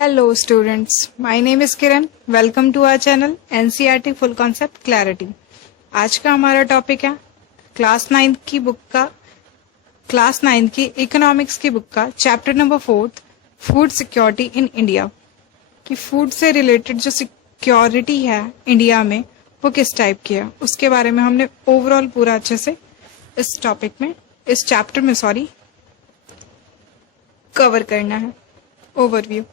Hello students, my name is Kiran. Welcome to our channel NCERT Full Concept Clarity. आज का हमारा topic है class ninth की economics की बुक का chapter number 4 food security in India कि food से रिलेटेड जो सिक्योरिटी है इंडिया में वो किस टाइप की है उसके बारे में हमने ओवरऑल पूरा अच्छे से इस चैप्टर में कवर करना है. Overview.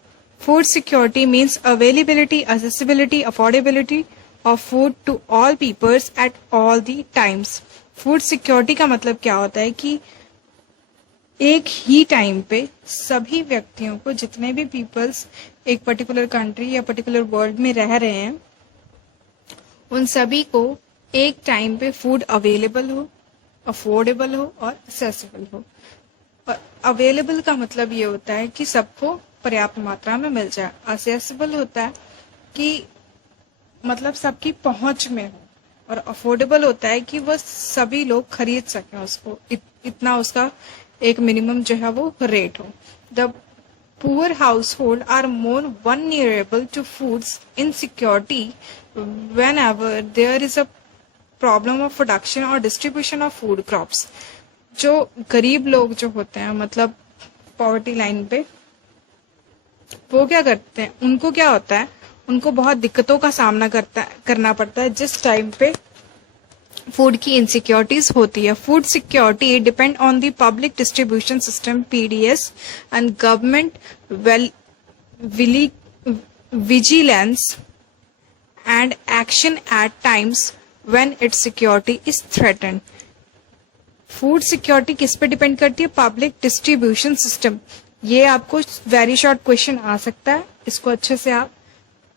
Food security means availability, accessibility, affordability of food to all peoples at all the times. Food security का मतलब क्या होता है कि एक ही टाइम पे सभी व्यक्तियों को, जितने भी पीपल्स एक पर्टिकुलर कंट्री या पर्टिकुलर वर्ल्ड में रह रहे हैं, उन सभी को एक टाइम पे फूड अवेलेबल हो, अफोर्डेबल हो और एक्सेसिबल हो. और अवेलेबल का मतलब ये होता है कि सबको पर्याप्त मात्रा में मिल जाए. असेसिबल होता है कि मतलब सबकी पहुंच में हो, और अफोर्डेबल होता है कि वह सभी लोग खरीद सकें उसको, इतना उसका एक मिनिमम जो है वो रेट हो. The poor household are more vulnerable to foods insecurity whenever there is a problem of production और डिस्ट्रीब्यूशन ऑफ फूड क्रॉप्स. जो गरीब लोग जो होते हैं, मतलब पॉवर्टी लाइन पे, वो क्या करते हैं, उनको क्या होता है, उनको बहुत दिक्कतों का सामना करना पड़ता है जिस टाइम पे फूड की इनसिक्योरिटीज होती है. Food security depend on the public distribution system PDS and government vigilance and action at times when it's security is threatened. Food security किस पे डिपेंड करती है? Public distribution system. ये आपको वेरी शॉर्ट क्वेश्चन आ सकता है, इसको अच्छे से आप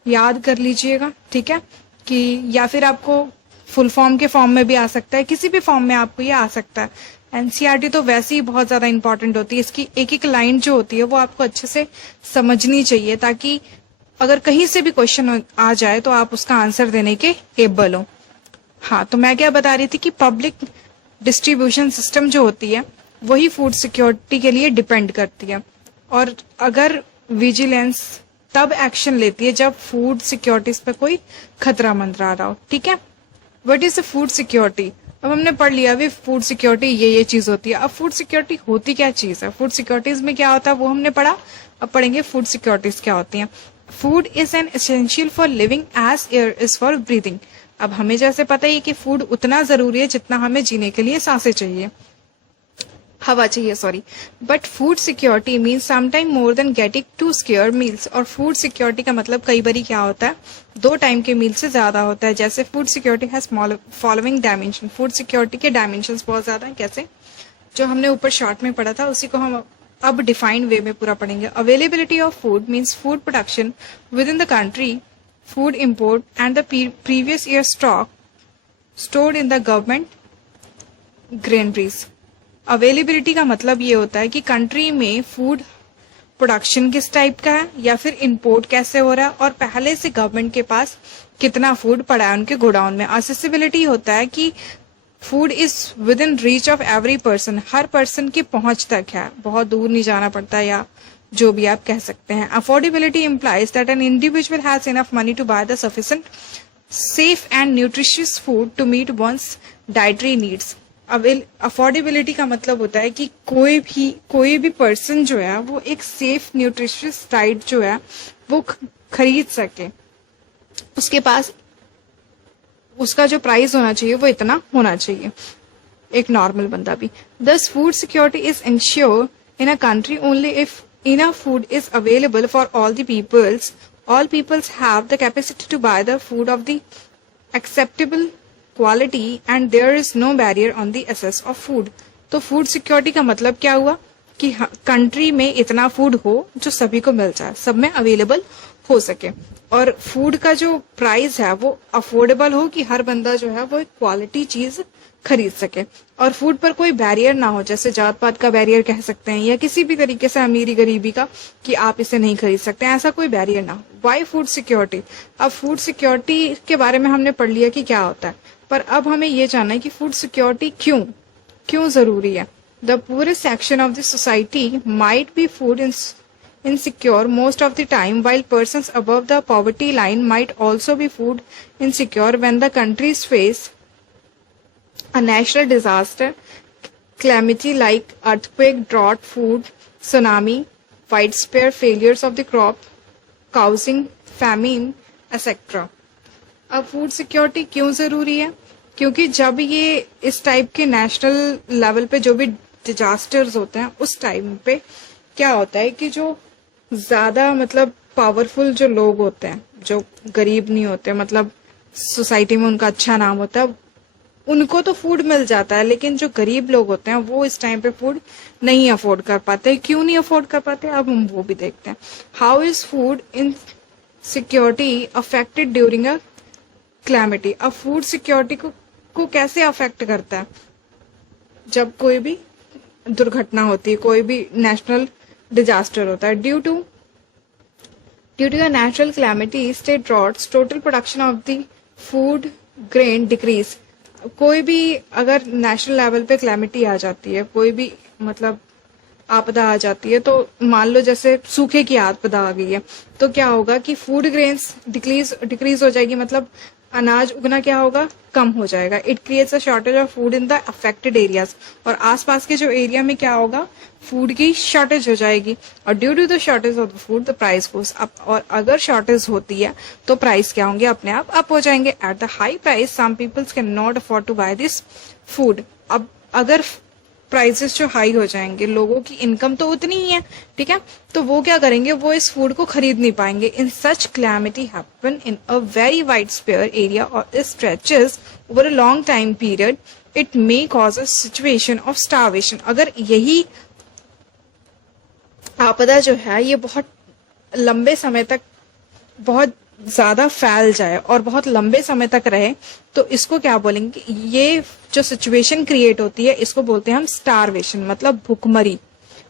याद कर लीजिएगा, ठीक है. कि या फिर आपको फुल फॉर्म के फॉर्म में भी आ सकता है, किसी भी फॉर्म में आपको ये आ सकता है. एनसीईआरटी तो वैसे ही बहुत ज्यादा इंपॉर्टेंट होती है, इसकी एक एक लाइन जो होती है वो आपको अच्छे से समझनी चाहिए, ताकि अगर कहीं से भी क्वेश्चन आ जाए तो आप उसका आंसर देने के एबल हो. हाँ, तो मैं क्या बता रही थी कि पब्लिक डिस्ट्रीब्यूशन सिस्टम जो होती है वही फूड सिक्योरिटी के लिए डिपेंड करती है. और अगर विजिलेंस तब एक्शन लेती है जब फूड सिक्योरिटीज पे कोई खतरा मंडरा रहा हो, ठीक है. What is the food security? अब हमने पढ़ लिया अभी फूड सिक्योरिटी ये चीज होती है. अब फूड सिक्योरिटी होती क्या चीज है, फूड सिक्योरिटीज में क्या होता है वो हमने पढ़ा. अब पढ़ेंगे फूड सिक्योरिटीज क्या होती हैं. Food is an essential for living as air is for breathing. अब हमें जैसे पता ही कि फूड उतना जरूरी है जितना हमें जीने के लिए सांसें चाहिए, हवा चाहिए, sorry. But food security means sometime more than getting to secure meals. और फूड सिक्योरिटी का मतलब कई बारी क्या होता है, 2 टाइम के मील से ज्यादा होता है. जैसे food security has following dimension. Food security के डायमेंशन बहुत ज्यादा है. कैसे? जो हमने ऊपर शॉर्ट में पढ़ा था उसी को हम अब डिफाइंड वे में पूरा पढ़ेंगे. Availability of food means food production with in the country, food import and the previous year stock stored in the government granaries. Availability का मतलब ये होता है कि कंट्री में फूड प्रोडक्शन किस टाइप का है या फिर इंपोर्ट कैसे हो रहा है, और पहले से गवर्नमेंट के पास कितना फूड पड़ा है उनके गोडाउन में. एक्सेसिबिलिटी होता है कि food is with in reach of every person. Her person की पहुंच तक है, बहुत दूर नहीं जाना पड़ता, या जो भी आप कह सकते हैं. Affordability implies that an individual has enough money to buy the sufficient safe and nutritious food to meet one's dietary needs. Affordability का मतलब होता है कि कोई भी पर्सन जो है वो एक सेफ न्यूट्रिशियस डाइट जो है वो खरीद सके, उसके पास उसका जो प्राइस होना चाहिए वो इतना होना चाहिए, एक नॉर्मल बंदा भी. दस food security is ensure in a country only if enough food is available for all the peoples. All peoples have the capacity to buy the food of the acceptable quality and there is no barrier on the access of food. तो food security का मतलब क्या हुआ कि country में इतना food हो जो सभी को मिल जाए, सब में अवेलेबल हो सके, और फूड का जो प्राइस है वो अफोर्डेबल हो कि हर बंदा जो है वो एक क्वालिटी चीज खरीद सके, और फूड पर कोई बैरियर ना हो, जैसे जात पात का बैरियर कह सकते हैं या किसी भी तरीके से अमीरी गरीबी का कि आप इसे नहीं खरीद सकते, ऐसा कोई बैरियर ना हो. Why food security? अब फूड सिक्योरिटी के बारे में हमने पढ़ लिया कि क्या होता है, पर अब हमें ये जानना है कि फूड सिक्योरिटी क्यों जरूरी है. The purest section of the society might be food insecure most of the time, while persons above the poverty line might also be food insecure when the countries face a natural disaster, calamity like earthquake, drought, food, tsunami, widespread failures of the crop, causing famine, etc. अब food security क्यों जरूरी है? क्योंकि जब ये इस type के national level पे जो भी डिजास्टर्स होते हैं उस टाइम पे क्या होता है कि जो ज्यादा मतलब पावरफुल जो लोग होते हैं, जो गरीब नहीं होते, मतलब सोसाइटी में उनका अच्छा नाम होता है, उनको तो फूड मिल जाता है, लेकिन जो गरीब लोग होते हैं वो इस टाइम पे फूड नहीं अफोर्ड कर पाते. क्यों नहीं अफोर्ड कर पाते, अब हम वो भी देखते हैं. How is food in security affected during a calamity? अब फूड सिक्योरिटी को कैसे अफेक्ट करता है जब कोई भी दुर्घटना होती है, कोई भी नेशनल डिजास्टर होता है? Due to a natural calamity, state droughts, total production of the food grain decrease. कोई भी अगर नेशनल लेवल पे क्लैमिटी आ जाती है, कोई भी मतलब आपदा आ जाती है, तो मान लो जैसे सूखे की आपदा आ गई है, तो क्या होगा कि फूड ग्रेन्स डिक्रीज हो जाएगी, मतलब अनाज उगना क्या होगा, कम हो जाएगा. It creates a shortage of food in the affected areas. और आसपास के जो एरिया में क्या होगा, फूड की शॉर्टेज हो जाएगी. और due to the shortage of the food the price goes up. और अगर शॉर्टेज होती है तो प्राइस क्या होंगे, अपने आप अप हो जाएंगे. At the high price some peoples can not afford to buy this food. अब अगर प्राइसेस जो हाई हो जाएंगे, लोगों की इनकम तो उतनी ही है, ठीक है, तो वो क्या करेंगे, वो इस फूड को खरीद नहीं पाएंगे. In such calamity happen in a very wide spare area और stretches over a long time period. It may cause a situation of starvation. अगर यही आपदा जो है ये बहुत लंबे समय तक बहुत ज्यादा फैल जाए और बहुत लंबे समय तक रहे, तो इसको क्या बोलेंगे, ये जो सिचुएशन क्रिएट होती है इसको बोलते हैं हम स्टारवेशन, मतलब भूखमरी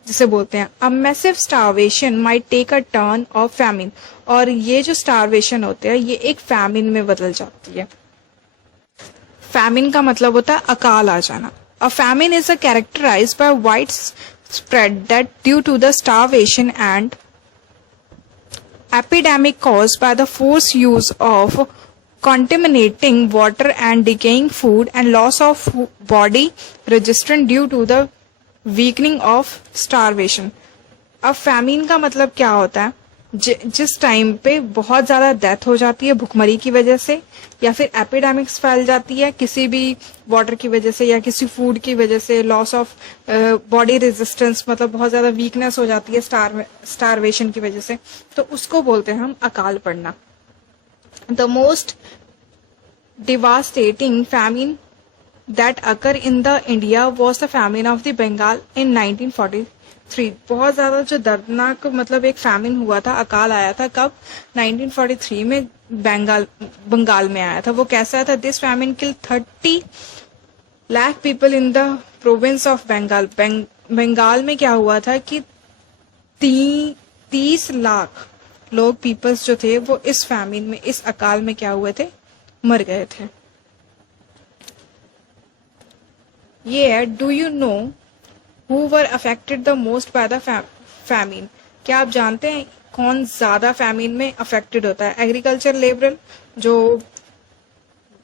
जिसे बोलते हैं. A massive starvation might take a turn of famine. और ये जो स्टारवेशन होते हैं ये एक फैमिन में बदल जाती है. फैमिन का मतलब होता है अकाल आ जाना. A famine is a characterized by wide spread that due to the starvation and epidemic caused by the forced use of contaminating water and decaying food and loss of body resistance due to the weakening of starvation. अब famine का मतलब क्या होता है, जिस time पे बहुत ज्यादा डेथ हो जाती है भुखमरी की वजह से, या फिर एपिडेमिक्स फैल जाती है किसी भी वाटर की वजह से या किसी फूड की वजह से, लॉस ऑफ बॉडी रेजिस्टेंस, मतलब बहुत ज्यादा वीकनेस हो जाती है स्टारवेशन की वजह से, तो उसको बोलते हैं हम अकाल पड़ना. The most devastating famine that occur in the India was the famine of the Bengal in 1943. बहुत ज्यादा जो दर्दनाक मतलब एक फैमिन हुआ था, अकाल आया था, कब, 1943 में बंगाल में आया था. वो कैसा था, this famine kill 30 lakh people in the province of Bengal. Bengal में क्या हुआ था कि 30 लाख लोग, पीपल्स जो थे, वो इस फैमिन में, इस अकाल में क्या हुए थे, मर गए थे. ये है, do you know who were affected the most by the famine? क्या आप जानते हैं कौन ज्यादा फैमिन में अफेक्टेड होता है? एग्रीकल्चर लेबर, जो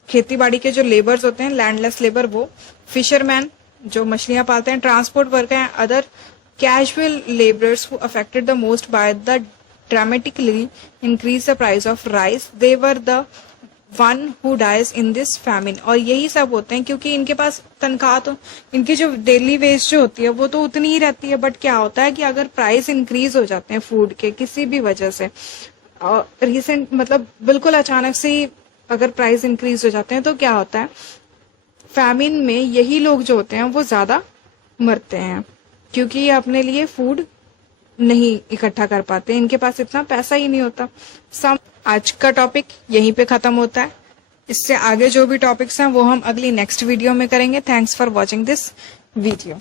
खेती बाड़ी के जो लेबर्स होते हैं, लैंडलेस लेबर, वो फिशरमैन जो मछलियां पालते हैं, ट्रांसपोर्ट वर्कर हैं, other casual labourers who affected the most by the dramatically increase the price of rice. They were the one who dies in this famine. और यही सब होते हैं क्योंकि इनके पास तनख्वाह, तो इनकी जो डेली वेज जो होती है वो तो उतनी ही रहती है, बट क्या होता है कि अगर प्राइस इंक्रीज हो जाते हैं फूड के किसी भी वजह से, रिसेंट मतलब बिल्कुल अचानक से ही अगर प्राइस इंक्रीज हो जाते हैं, तो क्या होता है, फैमिन में यही लोग जो होते हैं वो ज्यादा मरते हैं क्योंकि ये अपने लिए फूड नहीं इकट्ठा कर पाते, इनके पास इतना पैसा ही नहीं होता. आज का टॉपिक यहीं पे खत्म होता है. इससे आगे जो भी टॉपिक्स हैं वो हम अगली नेक्स्ट वीडियो में करेंगे. Thanks for watching this video.